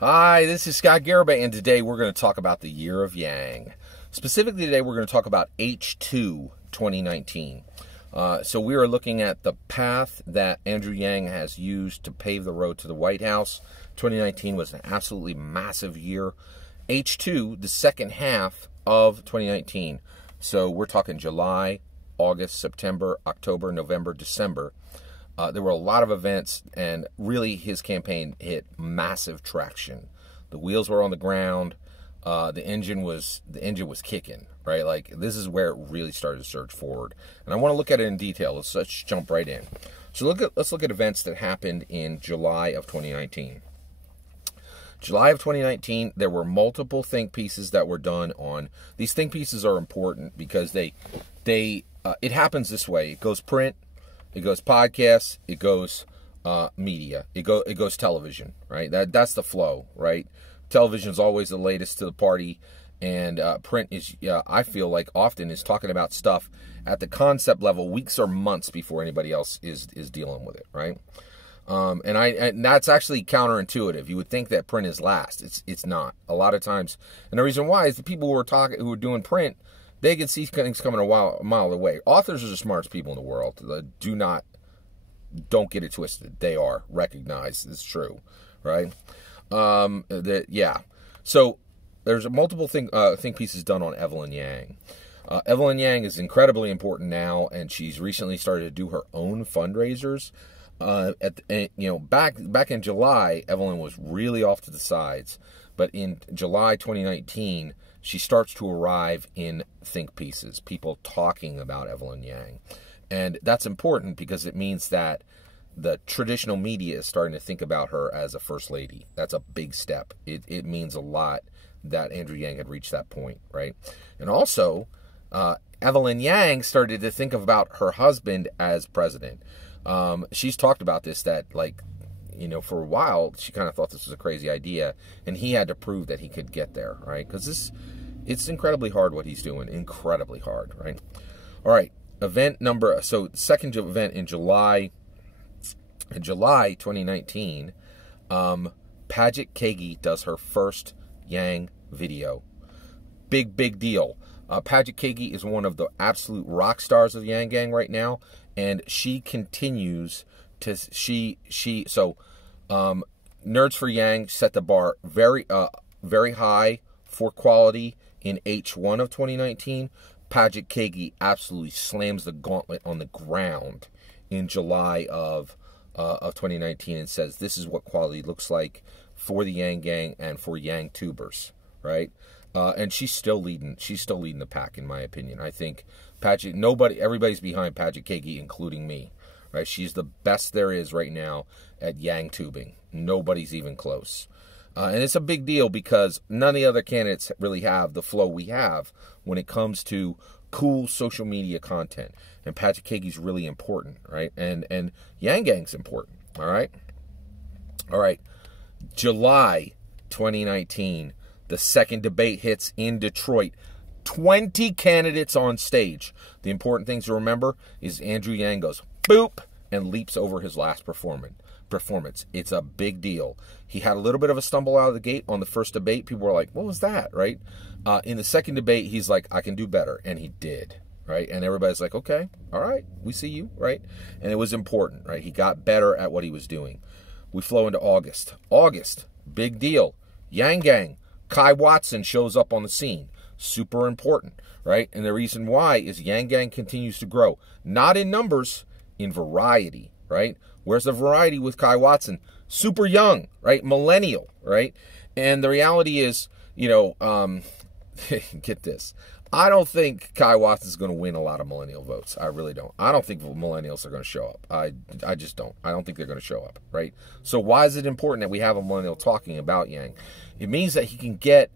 Hi, this is Scott Garibay, and today we're going to talk about the Year of Yang. Specifically today, we're going to talk about H2 2019. So we are looking at the path that Andrew Yang has used to pave the road to the White House. 2019 was an absolutely massive year. H2, the second half of 2019. So we're talking July, August, September, October, November, December. There were a lot of events, and really his campaign hit massive traction. The wheels were on the ground. The engine was kicking, right? Like, this is where it really started to surge forward. And I want to look at it in detail. Let's jump right in. So let's look at events that happened in July of 2019. July of 2019, there were multiple think pieces that were done on. These think pieces are important because it happens this way. It goes print. It goes podcasts, it goes media, it goes television, right? That's the flow, right? Television is always the latest to the party, and print is, I feel like, often is talking about stuff at the concept level weeks or months before anybody else is dealing with it, right? And that's actually counterintuitive. You would think that print is last. It's not. A lot of times, and the reason why is the people who were doing print, they can see things coming a mile away. Authors are the smartest people in the world. Don't get it twisted. They are recognized. It's true, right? So there's multiple think pieces done on Evelyn Yang. Evelyn Yang is incredibly important now, and she's recently started to do her own fundraisers. Back in July, Evelyn was really off to the sides, but in July 2019. She starts to arrive in think pieces, people talking about Evelyn Yang. And that's important because it means that the traditional media is starting to think about her as a first lady. That's a big step. It means a lot that Andrew Yang had reached that point, right? And also, Evelyn Yang started to think about her husband as president. She's talked about this, that, for a while, she kind of thought this was a crazy idea, and he had to prove that he could get there, right? Because it's incredibly hard what he's doing, incredibly hard, right? All right, second event in July 2019, Paget Kagi does her first Yang video. Big deal. Paget Kagi is one of the absolute rock stars of the Yang Gang right now, and she continues to, Nerds for Yang set the bar very high for quality in H1 of 2019. Paget Kagi absolutely slams the gauntlet on the ground in July of 2019 and says this is what quality looks like for the Yang Gang and for Yang tubers, right? And she's still leading the pack, in my opinion. I think everybody's behind Paget Kagi, including me. Right, she's the best there is right now at Yang tubing. Nobody's even close. And it's a big deal because none of the other candidates really have the flow we have when it comes to cool social media content. And Paget Kagi's really important, right? And Yang Gang's important, all right? All right, July 2019, the second debate hits in Detroit. 20 candidates on stage. The important things to remember is Andrew Yang goes boop and leaps over his last performance. It's a big deal. He had a little bit of a stumble out of the gate on the first debate. People were like, what was that, right? In the second debate, he's like, I can do better. And he did, right? And everybody's like, okay, all right, we see you, right? And it was important, right? He got better at what he was doing. We flow into August. August, big deal. Yang Gang, Kai Watson shows up on the scene. Super important, right? And the reason why is Yang Gang continues to grow. Not in numbers, in variety, right? Where's the variety with Kai Watson? Super young, right? Millennial, right? And the reality is, get this. I don't think Kai Watson's going to win a lot of millennial votes. I really don't. I don't think millennials are going to show up. I just don't. I don't think they're going to show up, right? So why is it important that we have a millennial talking about Yang? It means that he can get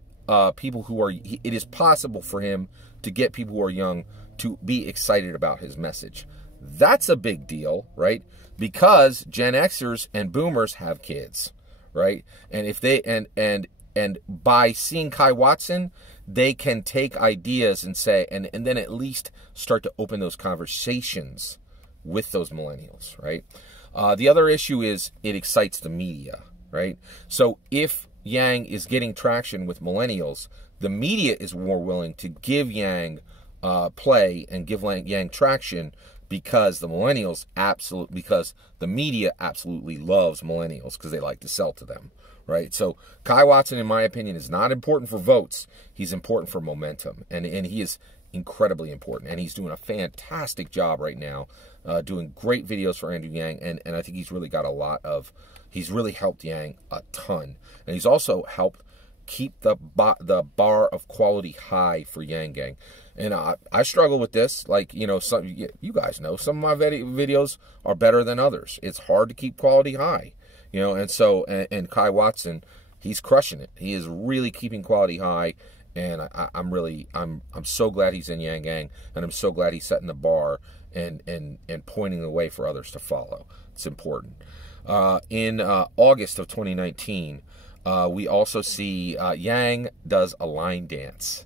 people who are, it is possible for him to get people who are young to be excited about his message. That's a big deal, right? Because Gen Xers and Boomers have kids, right? And if they, and by seeing Kai Watson, they can take ideas and say, and then at least start to open those conversations with those millennials, right? The other issue is it excites the media, right? So if Yang is getting traction with millennials, the media is more willing to give Yang play and give Yang traction because the media absolutely loves millennials because they like to sell to them, right? So Kai Watson, in my opinion, is not important for votes. He's important for momentum, and he is incredibly important, and he's doing a fantastic job right now, doing great videos for Andrew Yang, and I think he's really got he's really helped Yang a ton, and he's also helped keep the bar of quality high for Yang Gang. And I struggle with this, like, you know, you guys know, some of my videos are better than others. It's hard to keep quality high, you know, and so, and Kai Watson, he's crushing it. He is really keeping quality high, and I'm so glad he's in Yang Gang, and I'm so glad he's setting the bar and pointing the way for others to follow. It's important. In August of 2019, we also see Yang does a line dance.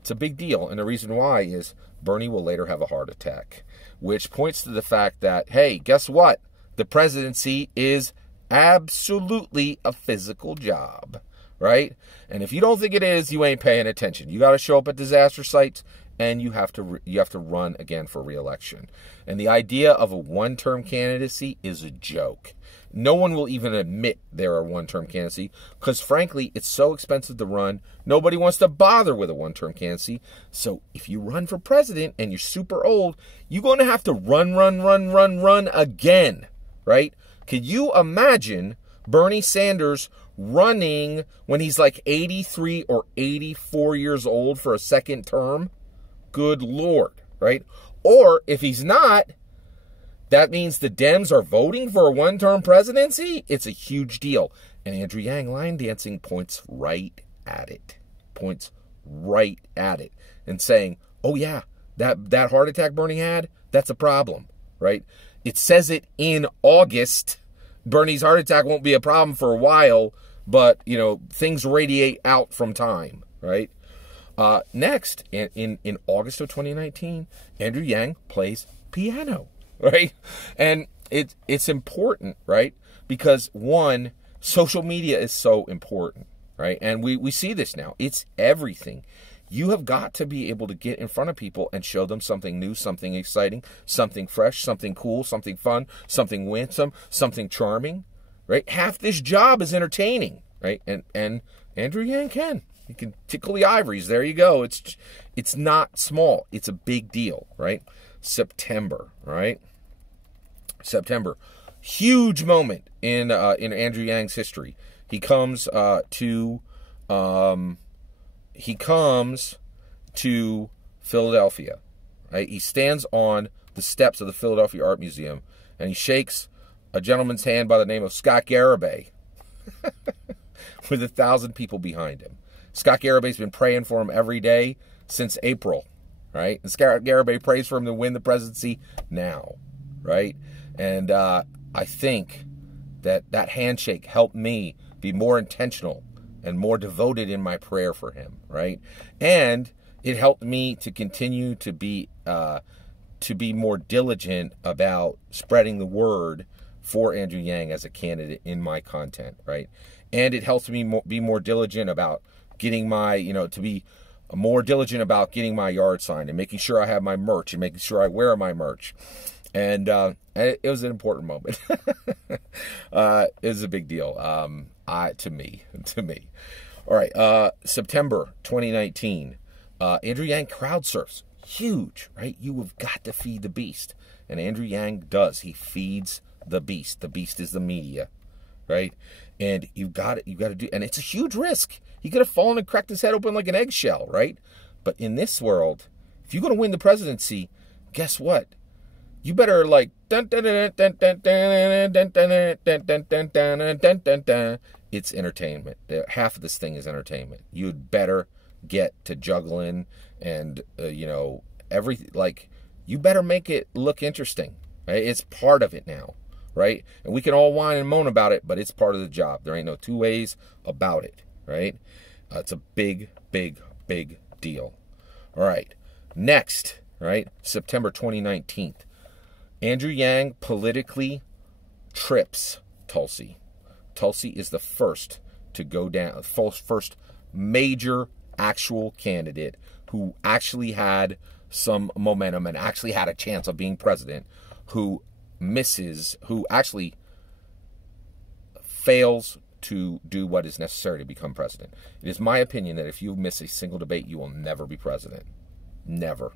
It's a big deal, and the reason why is Bernie will later have a heart attack, which points to the fact that, hey, guess what? The presidency is absolutely a physical job, right? And if you don't think it is, you ain't paying attention. You got to show up at disaster sites, and you have to run again for re-election. And the idea of a one-term candidacy is a joke. No one will even admit they're a one-term candidacy because, frankly, it's so expensive to run. Nobody wants to bother with a one-term candidacy. So if you run for president and you're super old, you're going to have to run again, right? Could you imagine Bernie Sanders running when he's like 83 or 84 years old for a second term? Good Lord, right? Or if he's not, that means the Dems are voting for a one-term presidency? It's a huge deal. And Andrew Yang line dancing points right at it. Points right at it. And saying, oh yeah, that heart attack Bernie had, that's a problem, right? It says it in August. Bernie's heart attack won't be a problem for a while, but, you know, things radiate out from time, right? Next, in August of 2019, Andrew Yang plays piano. Right? And it's important, right? Because, one, social media is so important, right? And we see this now. It's everything. You have got to be able to get in front of people and show them something new, something exciting, something fresh, something cool, something fun, something winsome, something charming, right? Half this job is entertaining, right? And Andrew Yang can. You can tickle the ivories. There you go. It's not small. It's a big deal, right? September, right? September, huge moment in Andrew Yang's history. He comes to Philadelphia. Right? He stands on the steps of the Philadelphia Art Museum, and he shakes a gentleman's hand by the name of Scott Garibay, with 1,000 people behind him. Scott Garibay's been praying for him every day since April, right? And Scott Garibay prays for him to win the presidency now, right? And I think that handshake helped me be more intentional and more devoted in my prayer for him, right? And it helped me to continue to be more diligent about spreading the word for Andrew Yang as a candidate in my content, right? And it helps me be more diligent about getting my, to be more diligent about getting my yard sign and making sure I have my merch and making sure I wear my merch. And it was an important moment. It was a big deal to me. All right, September 2019, Andrew Yang crowd surfs. Huge, right? You have got to feed the beast. And Andrew Yang does. He feeds the beast. The beast is the media, right? And you've got to do, and it's a huge risk. He could have fallen and cracked his head open like an eggshell, right? But in this world, if you're going to win the presidency, guess what? You better like it's entertainment. Half of this thing is entertainment. You'd better get to juggling and you better make it look interesting. Right? It's part of it now, right? And we can all whine and moan about it, but it's part of the job. There ain't no two ways about it, right? It's a big, big, big deal. All right, next, right? September 2019. Andrew Yang politically trips Tulsi. Tulsi is the first to go down, first major actual candidate who actually had some momentum and actually had a chance of being president, who actually fails to do what is necessary to become president. It is my opinion that if you miss a single debate, you will never be president. Never.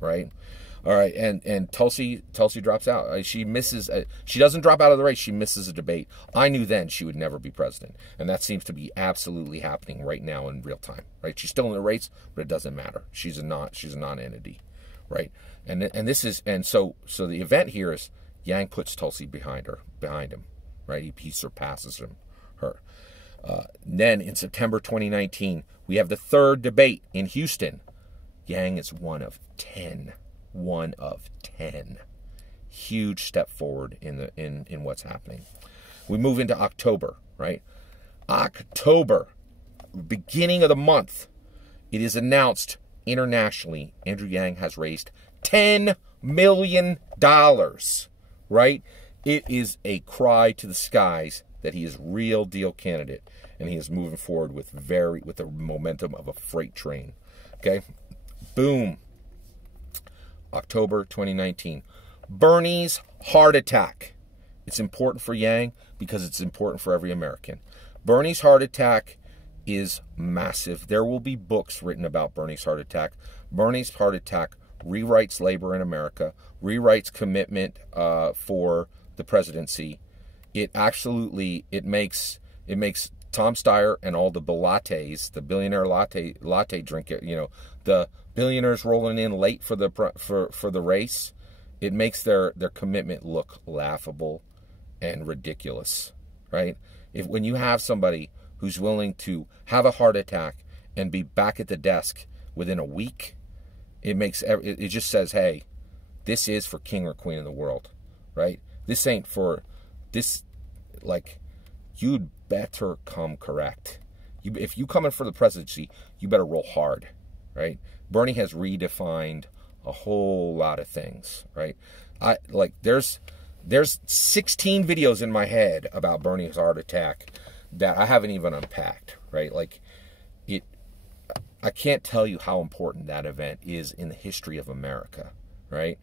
Right? All right, and Tulsi drops out. She misses. She doesn't drop out of the race. She misses a debate. I knew then she would never be president, and that seems to be absolutely happening right now in real time. Right? She's still in the race, but it doesn't matter. She's a non-entity. Right? So the event here is Yang puts Tulsi behind him. Right? He surpasses her. Then in September 2019, we have the third debate in Houston. Yang is one of 10. One of 10. Huge step forward in what's happening. We move into October, right? October, beginning of the month, it is announced internationally Andrew Yang has raised $10 million, right? It is a cry to the skies that he is real deal candidate, and he is moving forward with the momentum of a freight train. Okay? Boom. October 2019. Bernie's heart attack. It's important for Yang because it's important for every American. Bernie's heart attack is massive. There will be books written about Bernie's heart attack. Bernie's heart attack rewrites labor in America, rewrites commitment for the presidency. It makes Tom Steyer and all the lattes, the billionaire latte drinker, the billionaires rolling in late for the race. It makes their commitment look laughable and ridiculous, right? When you have somebody who's willing to have a heart attack and be back at the desk within a week, it just says, hey, this is for king or queen of the world, right? This ain't for this. Like, you'd better come correct. If you come in for the presidency, you better roll hard, right? Bernie has redefined a whole lot of things, right? There's 16 videos in my head about Bernie's heart attack that I haven't even unpacked, right? I can't tell you how important that event is in the history of America, right?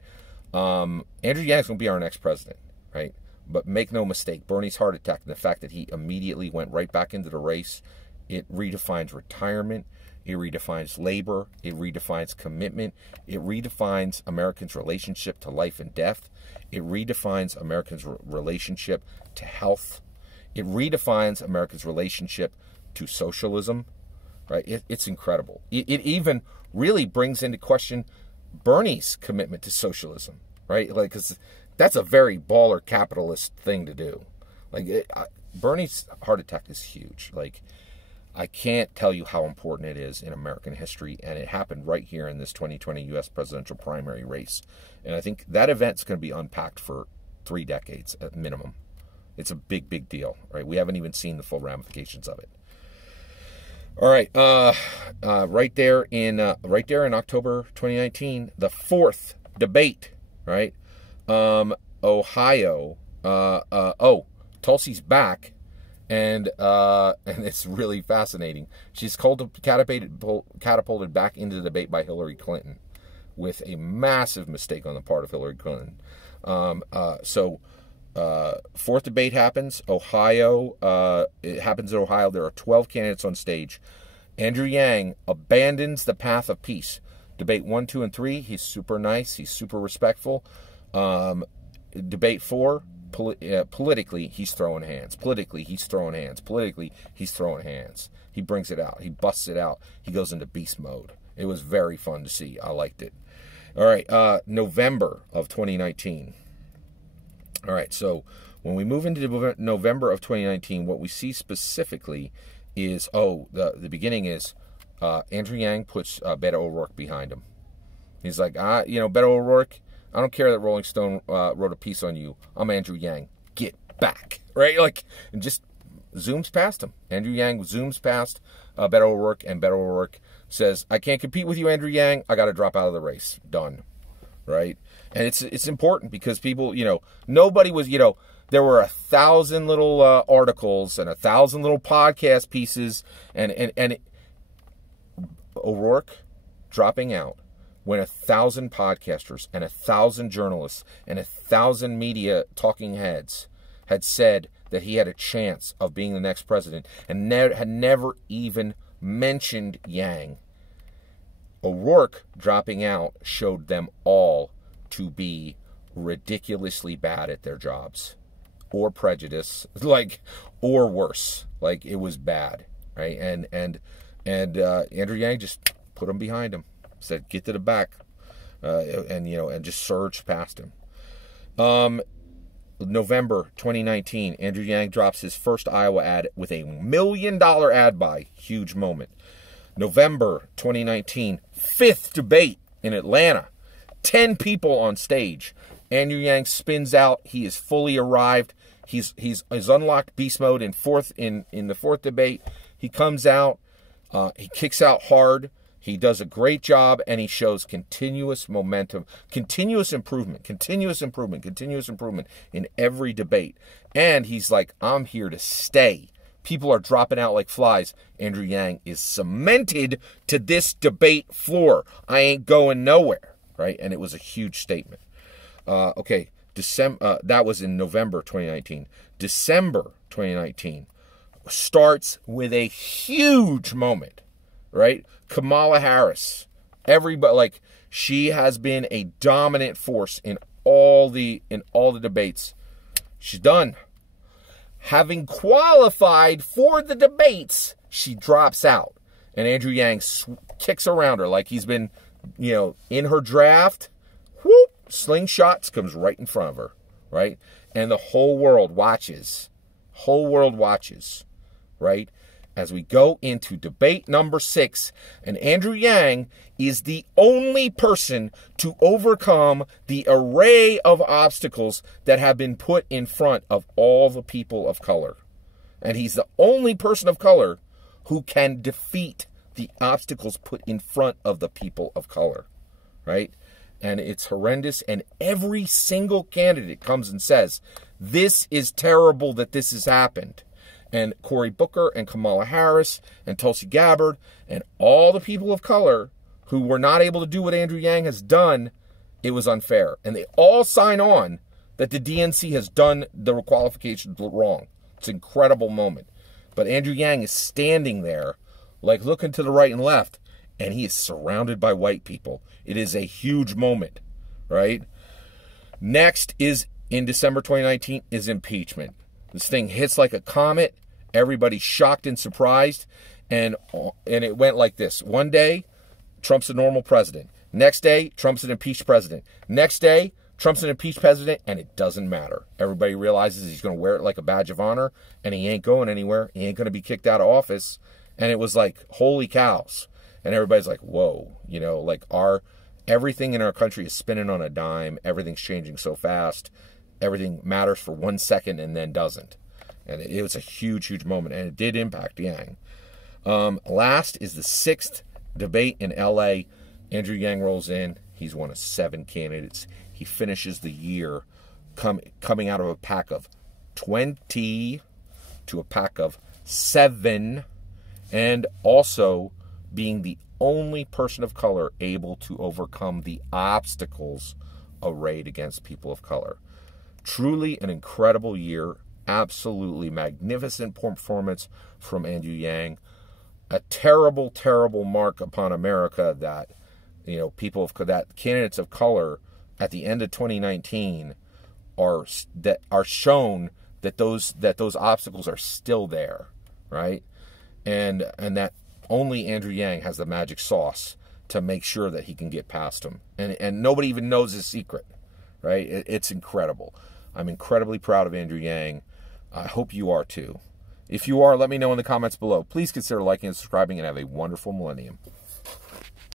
Andrew Yang's going to be our next president, right? But make no mistake, Bernie's heart attack and the fact that he immediately went right back into the race, it redefines retirement, it redefines labor, it redefines commitment, it redefines Americans' relationship to life and death, it redefines Americans' relationship to health, it redefines Americans' relationship to socialism, right? It's incredible. It even really brings into question Bernie's commitment to socialism, right? Because that's a very baller capitalist thing to do. Bernie's heart attack is huge. I can't tell you how important it is in American history, and it happened right here in this 2020 U.S. presidential primary race. And I think that event's going to be unpacked for 3 decades at minimum. It's a big, big deal, right? We haven't even seen the full ramifications of it. All right, right there in October 2019, the 4th debate, right? Ohio. Tulsi's back, and it's really fascinating. She's catapulted back into the debate by Hillary Clinton with a massive mistake on the part of Hillary Clinton. 4th debate happens. Ohio. It happens in Ohio. There are 12 candidates on stage. Andrew Yang abandons the path of peace. Debate 1, 2, and 3. He's super nice. He's super respectful. Debate 4. Politically, he's throwing hands. Politically, he's throwing hands. Politically, he's throwing hands. He brings it out. He busts it out. He goes into beast mode. It was very fun to see. I liked it. All right, November of 2019. All right, so when we move into November of 2019, what we see specifically is, the beginning is Andrew Yang puts Beto O'Rourke behind him. He's like, Beto O'Rourke, I don't care that Rolling Stone wrote a piece on you. I'm Andrew Yang. Get back, right? And just zooms past him. Andrew Yang zooms past Beto O'Rourke, and Beto O'Rourke says, I can't compete with you, Andrew Yang. I got to drop out of the race. Done, right? And it's important because people, nobody was, there were 1,000 little articles and 1,000 little podcast pieces, and O'Rourke dropping out when 1,000 podcasters and 1,000 journalists and 1,000 media talking heads had said that he had a chance of being the next president and had never even mentioned Yang. O'Rourke dropping out showed them all to be ridiculously bad at their jobs, or prejudice, or worse. It was bad, right? And Andrew Yang just put him behind him, said, "Get to the back," and just surged past him. November 2019, Andrew Yang drops his first Iowa ad with $1 million ad buy. Huge moment. November 2019, 5th debate in Atlanta. 10 people on stage. Andrew Yang spins out. He is fully arrived. He's unlocked beast mode in the fourth debate. He comes out. He kicks out hard. He does a great job, and he shows continuous momentum, continuous improvement in every debate. And he's like, "I'm here to stay." People are dropping out like flies. Andrew Yang is cemented to this debate floor. I ain't going nowhere, right? And it was a huge statement. Okay, that was in November 2019. December 2019 starts with a huge moment, right? Kamala Harris, everybody, she has been a dominant force in all the debates. She's done. Having qualified for the debates, she drops out, and Andrew Yang kicks around her like he's been, in her draft. Whoop! Slingshots, comes right in front of her, right? And the whole world watches. Right? As we go into debate number 6, and Andrew Yang is the only person to overcome the array of obstacles that have been put in front of all the people of color. And he's the only person of color who can defeat the obstacles put in front of the people of color, right? And it's horrendous, and every single candidate comes and says, "This is terrible that this has happened." And Cory Booker and Kamala Harris and Tulsi Gabbard and all the people of color who were not able to do what Andrew Yang has done, it was unfair. And they all sign on that the DNC has done the qualifications wrong. It's an incredible moment. But Andrew Yang is standing there, looking to the right and left, and he is surrounded by white people. It is a huge moment, right? Next is, in December 2019, is impeachment. This thing hits like a comet. Everybody's shocked and surprised. And it went like this. One day, Trump's a normal president. Next day, Trump's an impeached president. Next day, Trump's an impeached president, and it doesn't matter. Everybody realizes he's going to wear it like a badge of honor, and he ain't going anywhere. He ain't going to be kicked out of office. And it was like, holy cows. And everybody's like, whoa. Everything in our country is spinning on a dime. Everything's changing so fast. Everything matters for 1 second and then doesn't. And it was a huge, huge moment, and it did impact Yang. Last is the 6th debate in L.A. Andrew Yang rolls in. He's one of 7 candidates. He finishes the year coming out of a pack of 20 to a pack of 7, and also being the only person of color able to overcome the obstacles arrayed against people of color. Truly an incredible year. Absolutely magnificent performance from Andrew Yang. A terrible, terrible mark upon America that, candidates of color at the end of 2019 are shown that those obstacles are still there, right? And that only Andrew Yang has the magic sauce to make sure that he can get past them. And nobody even knows his secret, right? It's incredible. I'm incredibly proud of Andrew Yang. I hope you are too. If you are, let me know in the comments below. Please consider liking and subscribing, and have a wonderful millennium.